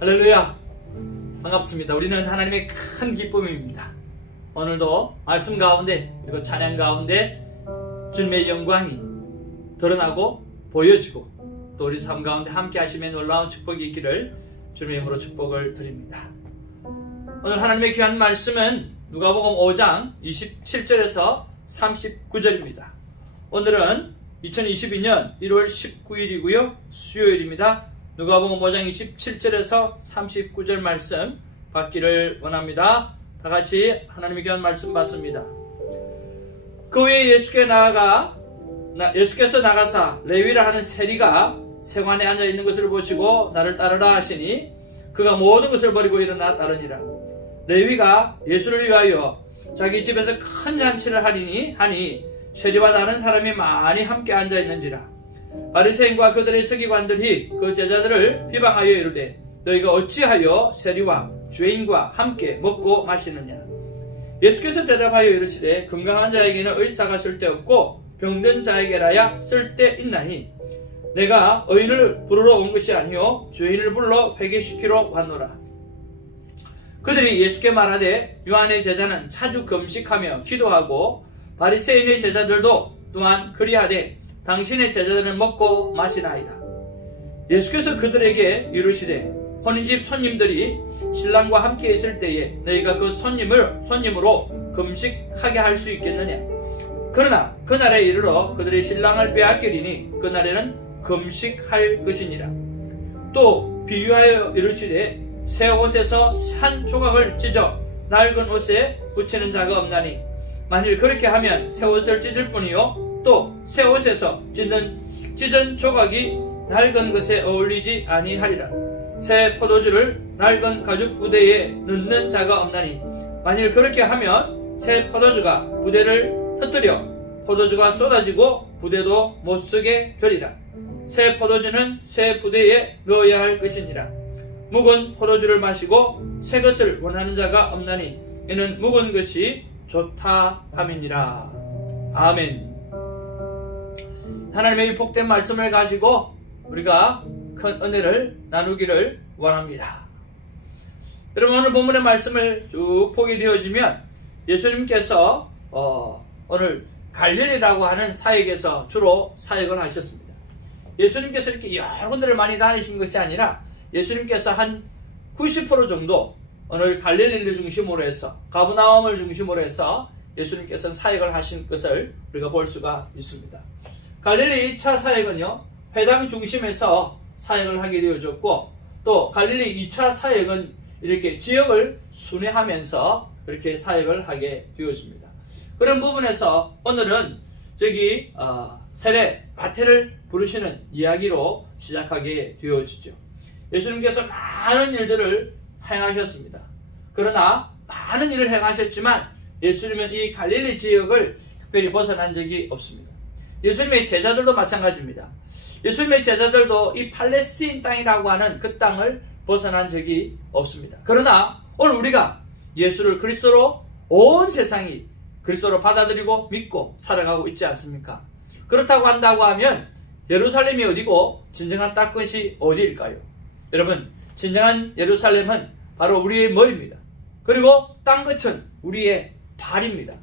할렐루야, 반갑습니다. 우리는 하나님의 큰 기쁨입니다. 오늘도 말씀 가운데 그리고 찬양 가운데 주님의 영광이 드러나고 보여지고 또 우리 삶 가운데 함께 하시면 놀라운 축복이 있기를 주님의 이름으로 축복을 드립니다. 오늘 하나님의 귀한 말씀은 누가복음 5장 27절에서 39절입니다. 오늘은 2022년 1월 19일이고요. 수요일입니다. 누가복음 5장 27절에서 39절 말씀 받기를 원합니다. 다 같이 하나님의 귀한 말씀 받습니다. 그 후에 예수께서 나가사 레위라 하는 세리가 세관에 앉아 있는 것을 보시고 나를 따르라 하시니 그가 모든 것을 버리고 일어나 따르니라. 레위가 예수를 위하여 자기 집에서 큰 잔치를 하니 세리와 다른 사람이 많이 함께 앉아 있는지라. 바리새인과 그들의 서기관들이 그 제자들을 비방하여 이르되 너희가 어찌하여 세리와 죄인과 함께 먹고 마시느냐. 예수께서 대답하여 이르시되 건강한 자에게는 의사가 쓸데없고 병든 자에게라야 쓸데있나니 내가 의인을 부르러 온 것이 아니요 죄인을 불러 회개시키러 왔노라. 그들이 예수께 말하되 요한의 제자는 자주 금식하며 기도하고 바리새인의 제자들도 또한 그리하되 당신의 제자들은 먹고 마시나이다. 예수께서 그들에게 이르시되 혼인집 손님들이 신랑과 함께 있을 때에 너희가 그 손님으로 금식하게 할 수 있겠느냐. 그러나 그날에 이르러 그들이 신랑을 빼앗기리니 그날에는 금식할 것이니라. 또 비유하여 이르시되 새 옷에서 한 조각을 찢어 낡은 옷에 붙이는 자가 없나니 만일 그렇게 하면 새 옷을 찢을 뿐이요 또 새 옷에서 찢은 조각이 낡은 것에 어울리지 아니하리라. 새 포도주를 낡은 가죽 부대에 넣는 자가 없나니 만일 그렇게 하면 새 포도주가 부대를 터뜨려 포도주가 쏟아지고 부대도 못쓰게 되리라. 새 포도주는 새 부대에 넣어야 할 것이니라. 묵은 포도주를 마시고 새 것을 원하는 자가 없나니 이는 묵은 것이 좋다 함이니라. 아멘. 하나님의 이 복된 말씀을 가지고 우리가 큰 은혜를 나누기를 원합니다. 여러분, 오늘 본문의 말씀을 쭉 보게 되어지면 예수님께서 오늘 갈릴리라고 하는 사역에서 주로 사역을 하셨습니다. 예수님께서 이렇게 여러 군데를 많이 다니신 것이 아니라 예수님께서 한 90% 정도 오늘 갈릴리를 중심으로 해서 가브나움을 중심으로 해서 예수님께서는 사역을 하신 것을 우리가 볼 수가 있습니다. 갈릴리 2차 사역은요, 회당 중심에서 사역을 하게 되어졌고, 또 갈릴리 2차 사역은 이렇게 지역을 순회하면서 이렇게 사역을 하게 되어집니다. 그런 부분에서 오늘은 세례 마태를 부르시는 이야기로 시작하게 되어지죠. 예수님께서 많은 일들을 행하셨습니다. 그러나 많은 일을 행하셨지만 예수님은 이 갈릴리 지역을 특별히 벗어난 적이 없습니다. 예수님의 제자들도 마찬가지입니다. 예수님의 제자들도 이 팔레스틴 땅이라고 하는 그 땅을 벗어난 적이 없습니다. 그러나 오늘 우리가 예수를 그리스도로 온 세상이 그리스도로 받아들이고 믿고 살아가고 있지 않습니까? 그렇다고 한다고 하면 예루살렘이 어디고 진정한 땅끝이 어디일까요? 여러분, 진정한 예루살렘은 바로 우리의 머리입니다. 그리고 땅끝은 우리의 발입니다.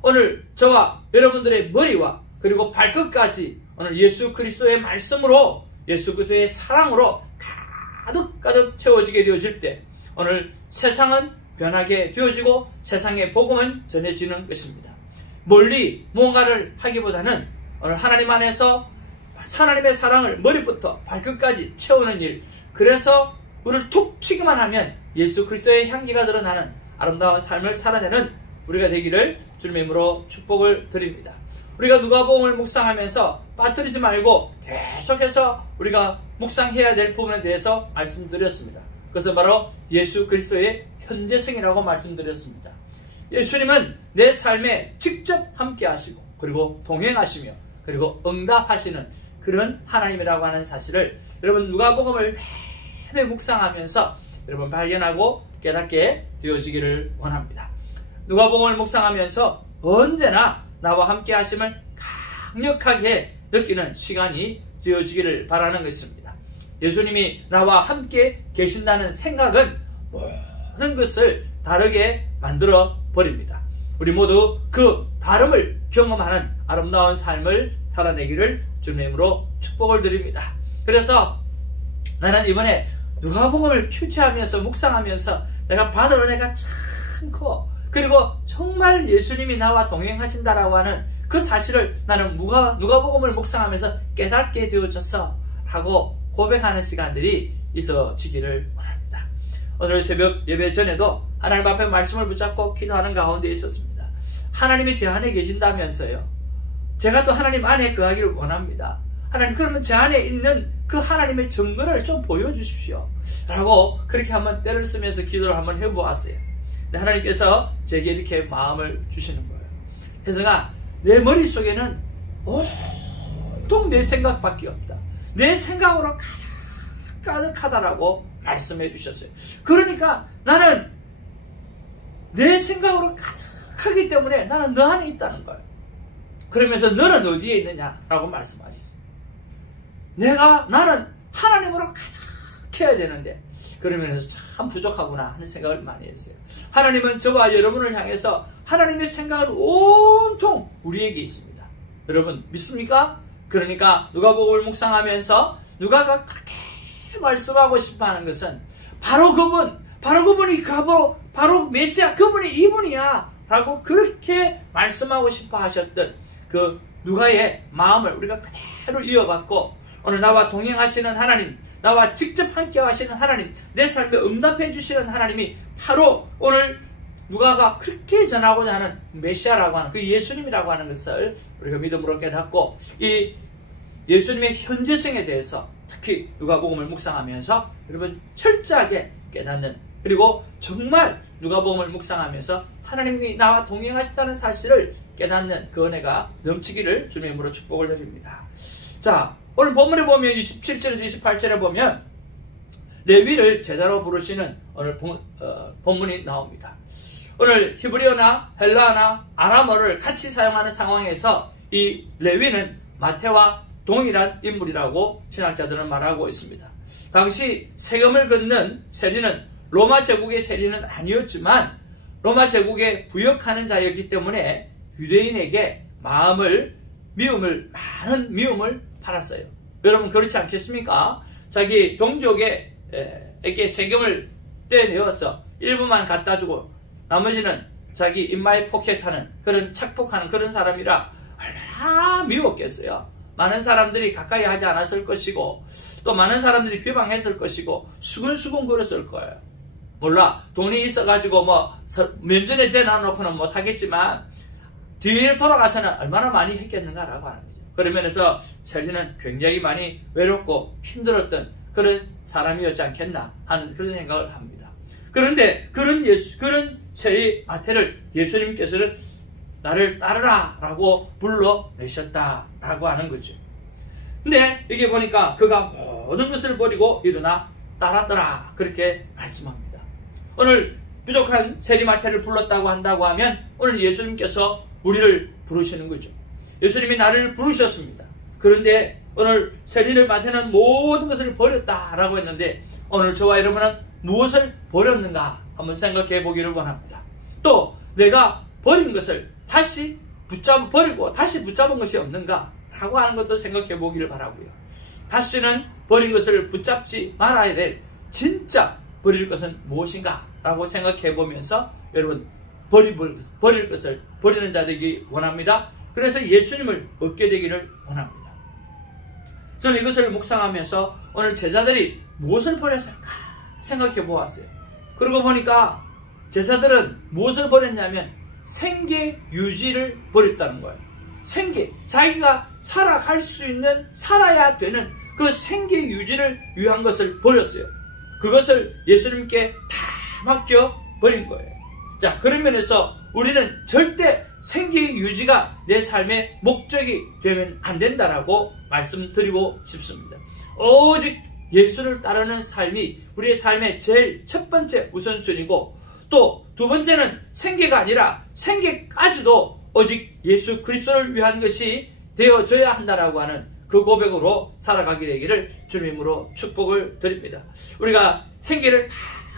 오늘 저와 여러분들의 머리와 그리고 발끝까지 오늘 예수 그리스도의 말씀으로 예수 그리스도의 사랑으로 가득 채워지게 되어질 때 오늘 세상은 변하게 되어지고 세상의 복음은 전해지는 것입니다. 멀리 뭔가를 하기보다는 오늘 하나님 안에서 하나님의 사랑을 머리부터 발끝까지 채우는 일, 그래서 우리를 툭 치기만 하면 예수 그리스도의 향기가 드러나는 아름다운 삶을 살아내는 우리가 되기를 주님의 이름으로 축복을 드립니다. 우리가 누가복음을 묵상하면서 빠뜨리지 말고 계속해서 우리가 묵상해야 될 부분에 대해서 말씀드렸습니다. 그것은 바로 예수 그리스도의 현재성이라고 말씀드렸습니다. 예수님은 내 삶에 직접 함께 하시고 그리고 동행하시며 그리고 응답하시는 그런 하나님이라고 하는 사실을 여러분 누가복음을 매일 묵상하면서 여러분 발견하고 깨닫게 되어지기를 원합니다. 누가복음을 묵상하면서 언제나 나와 함께 하심을 강력하게 느끼는 시간이 되어지기를 바라는 것입니다. 예수님이 나와 함께 계신다는 생각은 모든 것을 다르게 만들어 버립니다. 우리 모두 그 다름을 경험하는 아름다운 삶을 살아내기를 주님의 이름으로 축복을 드립니다. 그래서 나는 이번에 누가복음을 큐티하면서 묵상하면서 내가 받은 은혜가 참 커. 그리고 정말 예수님이 나와 동행하신다라고 하는 그 사실을 나는 누가복음을 묵상하면서 깨닫게 되어졌어 라고 고백하는 시간들이 있어지기를 원합니다. 오늘 새벽 예배 전에도 하나님 앞에 말씀을 붙잡고 기도하는 가운데 있었습니다. 하나님이 제 안에 계신다면서요. 제가 또 하나님 안에 거하기를 원합니다. 하나님, 그러면 제 안에 있는 그 하나님의 증거를 좀 보여주십시오 라고 그렇게 한번 때를 쓰면서 기도를 한번 해보았어요. 하나님께서 제게 이렇게 마음을 주시는 거예요. 혜성아, 내 머릿속에는 온통 내 생각밖에 없다. 내 생각으로 가득하다라고 말씀해 주셨어요. 그러니까 나는 내 생각으로 가득하기 때문에 나는 너 안에 있다는 거예요. 그러면서 너는 어디에 있느냐라고 말씀하셨어요. 나는 하나님으로 가득해야 되는데 그러면서 참 부족하구나 하는 생각을 많이 했어요. 하나님은 저와 여러분을 향해서 하나님의 생각은 온통 우리에게 있습니다. 여러분 믿습니까? 그러니까 누가복음을 묵상하면서 누가가 그렇게 말씀하고 싶어하는 것은 바로 그분이 바로 메시아, 그분이 이분이야 라고 그렇게 말씀하고 싶어 하셨던 그 누가의 마음을 우리가 그대로 이어받고 오늘 나와 동행하시는 하나님, 나와 직접 함께 하시는 하나님, 내 삶에 응답해 주시는 하나님이 바로 오늘 누가가 그렇게 전하고자 하는 메시아라고 하는 그 예수님이라고 하는 것을 우리가 믿음으로 깨닫고 이 예수님의 현재성에 대해서 특히 누가복음을 묵상하면서 여러분 철저하게 깨닫는, 그리고 정말 누가복음을 묵상하면서 하나님이 나와 동행하신다는 사실을 깨닫는 그 은혜가 넘치기를 주님의 이름으로 축복을 드립니다. 자, 오늘 본문에 보면 27절에서 28절에 보면 레위를 제자로 부르시는 오늘 본문이 나옵니다. 오늘 히브리어나 헬라어나 아람어를 같이 사용하는 상황에서 이 레위는 마태와 동일한 인물이라고 신학자들은 말하고 있습니다. 당시 세금을 걷는 세리는 로마 제국의 세리는 아니었지만 로마 제국에 부역하는 자였기 때문에 유대인에게 많은 미움을 받았어요. 여러분 그렇지 않겠습니까? 자기 동족에게 세금을 떼내어서 일부만 갖다 주고 나머지는 자기 입마에 포켓하는 그런 착복하는 그런 사람이라 얼마나 미웠겠어요. 많은 사람들이 가까이 하지 않았을 것이고 또 많은 사람들이 비방했을 것이고 수근수근 거렸을 거예요. 몰라, 돈이 있어가지고 면전에 대놔놓고는 못하겠지만 뒤에 돌아가서는 얼마나 많이 했겠는가라고 하는 거죠. 그런 면에서 세리는 굉장히 많이 외롭고 힘들었던 그런 사람이었지 않겠나 하는 그런 생각을 합니다. 그런데 그런 세리 마태를 예수님께서는 나를 따르라 라고 불러내셨다라고 하는 거죠. 근데 여기 보니까 그가 모든 것을 버리고 일어나 따랐더라 그렇게 말씀합니다. 오늘 부족한 세리 마태를 불렀다고 한다고 하면 오늘 예수님께서 우리를 부르시는 거죠. 예수님이 나를 부르셨습니다. 그런데 오늘 세리를 마태는 모든 것을 버렸다라고 했는데 오늘 저와 여러분은 무엇을 버렸는가 한번 생각해 보기를 원합니다. 또 내가 버린 것을 다시 버리고 다시 붙잡은 것이 없는가 라고 하는 것도 생각해 보기를 바라고요. 다시는 버린 것을 붙잡지 말아야 될 진짜 버릴 것은 무엇인가 라고 생각해 보면서 여러분 버릴 것을 버리는 자 되기 원합니다. 그래서 예수님을 얻게 되기를 원합니다. 저는 이것을 묵상하면서 오늘 제자들이 무엇을 버렸을까 생각해 보았어요. 그러고 보니까 제자들은 무엇을 버렸냐면 생계 유지를 버렸다는 거예요. 자기가 살아갈 수 있는, 살아야 되는 그 생계 유지를 위한 것을 버렸어요. 그것을 예수님께 다 맡겨버린 거예요. 자, 그런 면에서 우리는 절대 생계 유지가 내 삶의 목적이 되면 안 된다라고 말씀드리고 싶습니다. 오직 예수를 따르는 삶이 우리의 삶의 제일 첫 번째 우선순위고 또 두 번째는 생계가 아니라 생계까지도 오직 예수 그리스도를 위한 것이 되어져야 한다라고 하는 그 고백으로 살아가게 되기를 주님으로 축복을 드립니다. 우리가 생계를 다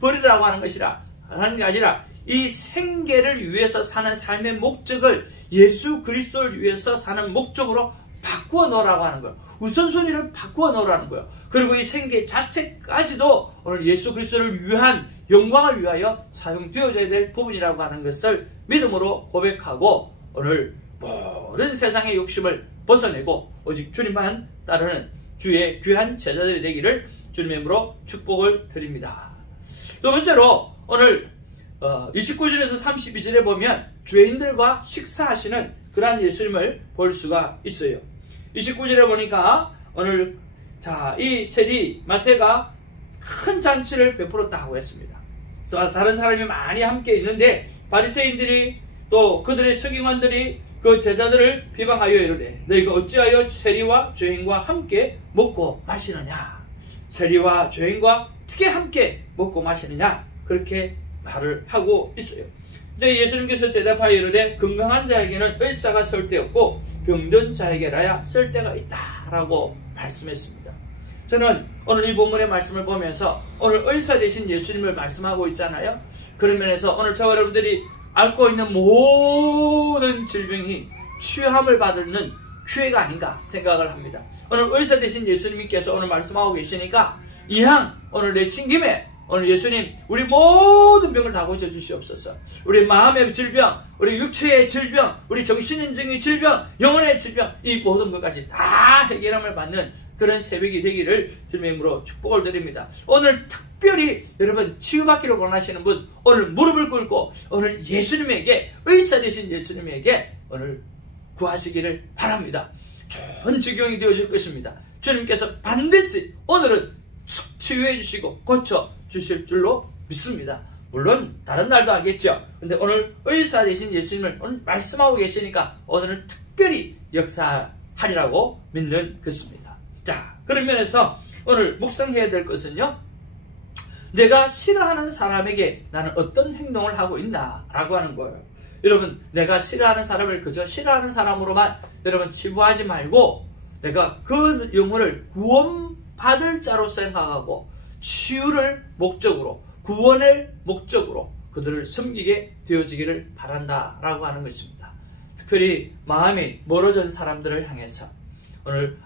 버리라고 하는 것이라 하는 게 아니라 이 생계를 위해서 사는 삶의 목적을 예수 그리스도를 위해서 사는 목적으로 바꾸어 놓으라고 하는 거예요. 우선순위를 바꾸어 놓으라는 거예요. 그리고 이 생계 자체까지도 오늘 예수 그리스도를 위한 영광을 위하여 사용되어져야 될 부분이라고 하는 것을 믿음으로 고백하고 오늘 모든 세상의 욕심을 벗어내고 오직 주님만 따르는 주의 귀한 제자들이 되기를 주님의 이름으로 축복을 드립니다. 두 번째로 오늘 29절에서 32절에 보면 죄인들과 식사하시는 그러한 예수님을 볼 수가 있어요. 29절에 보니까 오늘 이 세리 마태가 큰 잔치를 베풀었다고 했습니다. 그래서 다른 사람이 많이 함께 있는데 바리새인들이 또 그들의 서기관들이 그 제자들을 비방하여 이르되 너희가 어찌하여 세리와 죄인과 함께 먹고 마시느냐. 세리와 죄인과 어떻게 함께 먹고 마시느냐. 그렇게 말을 하고 있어요. 근데 예수님께서 대답하여 이르되 건강한 자에게는 의사가 쓸데없고 병든 자에게라야 쓸데가 있다라고 말씀했습니다. 저는 오늘 이 본문의 말씀을 보면서 오늘 의사 되신 예수님을 말씀하고 있잖아요. 그런 면에서 오늘 저와 여러분들이 앓고 있는 모든 질병이 치유함을 받는 기회가 아닌가 생각을 합니다. 오늘 의사 되신 예수님께서 오늘 말씀하고 계시니까 이왕 오늘 내친 김에 오늘 예수님 우리 모든 병을 다 고쳐주시옵소서. 우리 마음의 질병, 우리 육체의 질병, 우리 정신인적인 질병, 영혼의 질병 이 모든 것까지 다 해결함을 받는 그런 새벽이 되기를 주님의 이름으로 축복을 드립니다. 오늘 특별히 여러분 치유받기를 원하시는 분 오늘 무릎을 꿇고 오늘 예수님에게 의사 되신 예수님에게 오늘 구하시기를 바랍니다. 좋은 적용이 되어질 것입니다. 주님께서 반드시 오늘은 쑥 치유해 주시고 고쳐 주실 줄로 믿습니다. 물론 다른 날도 하겠죠. 근데 오늘 의사 되신 예수님을 오늘 말씀하고 계시니까 오늘은 특별히 역사하리라고 믿는 것입니다. 자, 그런 면에서 오늘 묵상해야 될 것은요. 내가 싫어하는 사람에게 나는 어떤 행동을 하고 있나 라고 하는 거예요. 여러분 내가 싫어하는 사람을 그저 싫어하는 사람으로만 여러분 치부하지 말고 내가 그 영혼을 구원받을 자로 생각하고 치유를 목적으로 구원을 목적으로 그들을 섬기게 되어지기를 바란다라고 하는 것입니다. 특별히 마음이 멀어진 사람들을 향해서 오늘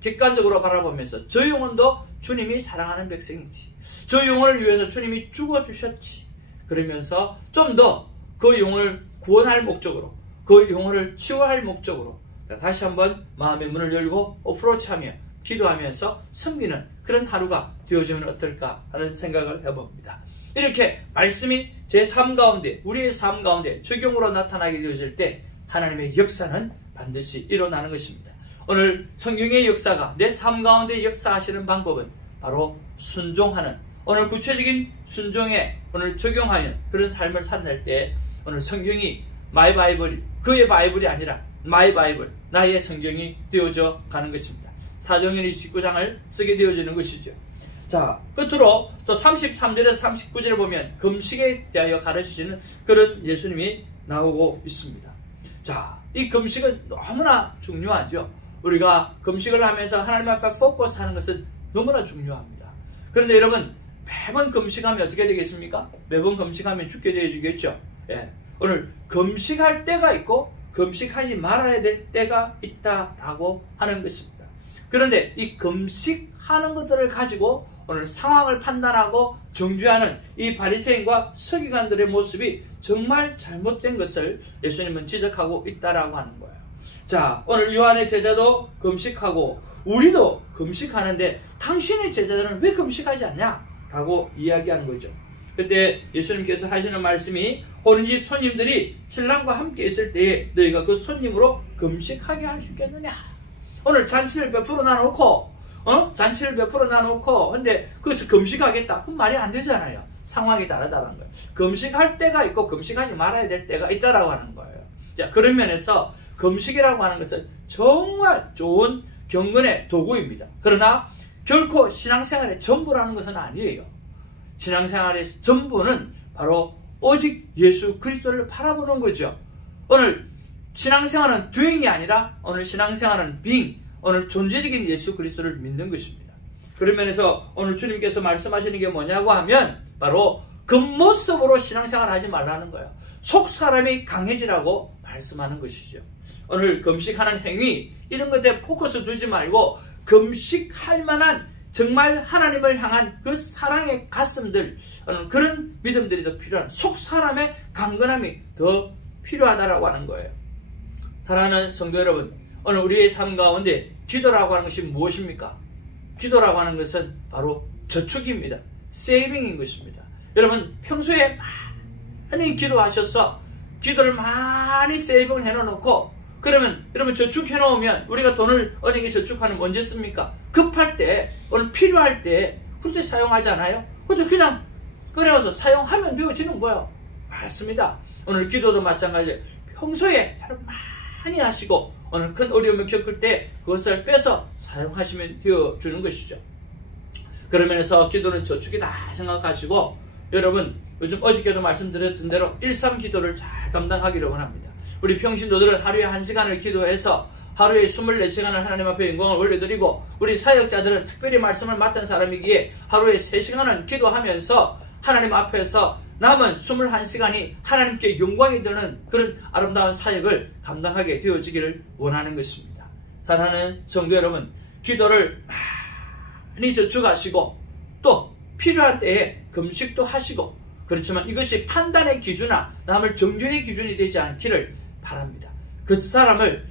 객관적으로 바라보면서 저 영혼도 주님이 사랑하는 백성이지, 저 영혼을 위해서 주님이 죽어주셨지, 그러면서 좀 더 그 영혼을 구원할 목적으로 그 영혼을 치유할 목적으로 다시 한번 마음의 문을 열고 어프로치하며 기도하면서 섬기는 그런 하루가 되어지면 어떨까 하는 생각을 해봅니다. 이렇게 말씀이 제 삶 가운데 우리의 삶 가운데 적용으로 나타나게 되어질 때 하나님의 역사는 반드시 일어나는 것입니다. 오늘 성경의 역사가 내 삶 가운데 역사하시는 방법은 바로 순종하는 오늘 구체적인 순종에 오늘 적용하는 그런 삶을 살아낼 때 오늘 성경이 마이 바이블이 그의 바이블이 아니라 마이 바이블 나의 성경이 되어져 가는 것입니다. 사도행전 29장을 쓰게 되어지는 것이죠. 자, 끝으로 또 33절에서 39절을 보면 금식에 대하여 가르치시는 그런 예수님이 나오고 있습니다. 자, 이 금식은 너무나 중요하죠. 우리가 금식을 하면서 하나님 앞에 포커스하는 것은 너무나 중요합니다. 그런데 여러분 매번 금식하면 어떻게 되겠습니까? 매번 금식하면 죽게 되어지겠죠. 예. 오늘 금식할 때가 있고 금식하지 말아야 될 때가 있다라고 하는 것입니다. 그런데 이 금식하는 것들을 가지고 오늘 상황을 판단하고 정죄하는 이 바리새인과 서기관들의 모습이 정말 잘못된 것을 예수님은 지적하고 있다라고 하는 거예요. 자, 오늘 요한의 제자도 금식하고 우리도 금식하는데 당신의 제자들은 왜 금식하지 않냐? 라고 이야기하는 거죠. 그때 예수님께서 하시는 말씀이 오는 집 손님들이 신랑과 함께 있을 때에 너희가 그 손님으로 금식하게 할 수 있겠느냐? 오늘 잔치를 베풀어 놔놓고 잔치를 베풀어 놔놓고 근데 그것을 금식하겠다 그건 말이 안 되잖아요. 상황이 다르다는 거예요. 금식할 때가 있고 금식하지 말아야 될 때가 있다라고 하는 거예요. 자, 그런 면에서 금식이라고 하는 것은 정말 좋은 경건의 도구입니다. 그러나 결코 신앙생활의 전부라는 것은 아니에요. 신앙생활의 전부는 바로 오직 예수 그리스도를 바라보는 거죠. 오늘 신앙생활은 doing이 아니라 오늘 신앙생활은 being, 오늘 존재적인 예수 그리스도를 믿는 것입니다. 그런 면에서 오늘 주님께서 말씀하시는 게 뭐냐고 하면 바로 겉모습으로 신앙생활 하지 말라는 거예요. 속 사람이 강해지라고 말씀하는 것이죠. 오늘 금식하는 행위 이런 것에 포커스 두지 말고 금식할 만한 정말 하나님을 향한 그 사랑의 가슴들, 그런 믿음들이 더 필요한, 속 사람의 강건함이 더 필요하다라고 하는 거예요. 사랑하는 성도 여러분, 오늘 우리의 삶 가운데 기도라고 하는 것이 무엇입니까? 기도라고 하는 것은 바로 저축입니다. 세이빙인 것입니다. 여러분 평소에 많이 기도하셔서 기도를 많이 세이빙을 해놓고 그러면 여러분 저축해 놓으면 우리가 돈을 어디에 저축하는 언제 씁니까? 급할 때, 오늘 필요할 때 그때 사용하지 않아요? 그때 그냥 꺼내서 사용하면 되어지는 거예요. 맞습니다. 오늘 기도도 마찬가지예요. 평소에 많이 하시고 오늘 큰 어려움을 겪을 때 그것을 빼서 사용하시면 되어주는 것이죠. 그런 면에서 기도는 저축이다 생각하시고 여러분 요즘 어저께도 말씀드렸던 대로 일삼기도를 잘 감당하기를 원합니다. 우리 평신도들은 하루에 1시간을 기도해서 하루에 24시간을 하나님 앞에 영광을 올려드리고 우리 사역자들은 특별히 말씀을 맡은 사람이기에 하루에 3시간은 기도하면서 하나님 앞에서 남은 21시간이 하나님께 영광이 되는 그런 아름다운 사역을 감당하게 되어지기를 원하는 것입니다. 사랑하는 성도 여러분, 기도를 많이 저축하시고 또 필요한 때에 금식도 하시고 그렇지만 이것이 판단의 기준이나 남을 정죄의 기준이 되지 않기를 바랍니다. 그 사람을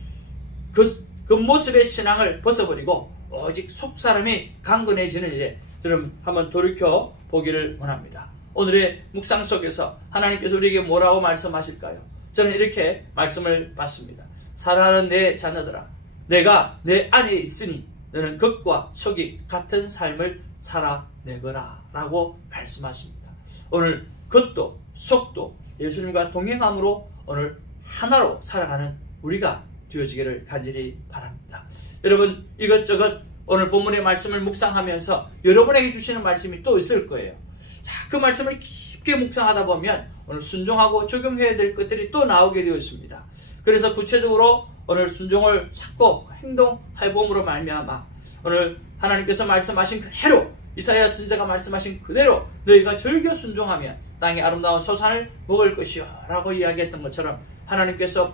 그 모습의 신앙을 벗어버리고 오직 속 사람이 강건해지는 일에 여러분 한번 돌이켜 보기를 원합니다. 오늘의 묵상 속에서 하나님께서 우리에게 뭐라고 말씀하실까요? 저는 이렇게 말씀을 받습니다. 사랑하는 내 자녀들아, 내가 내 안에 있으니 너는 겉과 속이 같은 삶을 살아내거라 라고 말씀하십니다. 오늘 겉도 속도 예수님과 동행함으로 오늘 하나로 살아가는 우리가 되어지기를 간절히 바랍니다. 여러분 이것저것 오늘 본문의 말씀을 묵상하면서 여러분에게 주시는 말씀이 또 있을 거예요. 자, 그 말씀을 깊게 묵상하다 보면 오늘 순종하고 적용해야 될 것들이 또 나오게 되었습니다. 그래서 구체적으로 오늘 순종을 찾고 행동해 봄으로 말미암아 오늘 하나님께서 말씀하신 그대로 이사야 선지자가 말씀하신 그대로 너희가 즐겨 순종하면 땅의 아름다운 소산을 먹을 것이요 라고 이야기했던 것처럼 하나님께서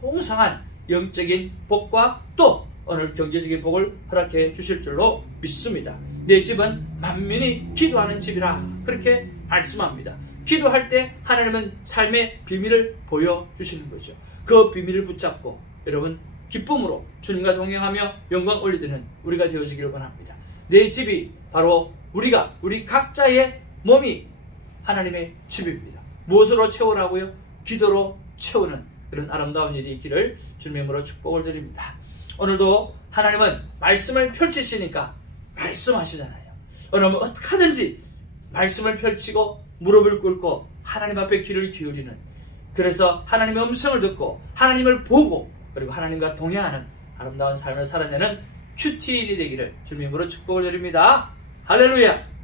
풍성한 영적인 복과 또 오늘 경제적인 복을 허락해 주실 줄로 믿습니다. 내 집은 만민이 기도하는 집이라 그렇게 말씀합니다. 기도할 때 하나님은 삶의 비밀을 보여주시는 거죠. 그 비밀을 붙잡고 여러분 기쁨으로 주님과 동행하며 영광 올리드는 우리가 되어지기를 원합니다. 내 집이 바로 우리 각자의 몸이 하나님의 집입니다. 무엇으로 채우라고요? 기도로 채우는 그런 아름다운 일이 있기를 주님의 이름으로 축복을 드립니다. 오늘도 하나님은 말씀을 펼치시니까 말씀하시잖아요. 오늘 어떻게 하든지 말씀을 펼치고 무릎을 꿇고 하나님 앞에 귀를 기울이는, 그래서 하나님의 음성을 듣고 하나님을 보고 그리고 하나님과 동행하는 아름다운 삶을 살아내는 큐티인이 되기를 주님의 이름으로 축복을 드립니다. 할렐루야.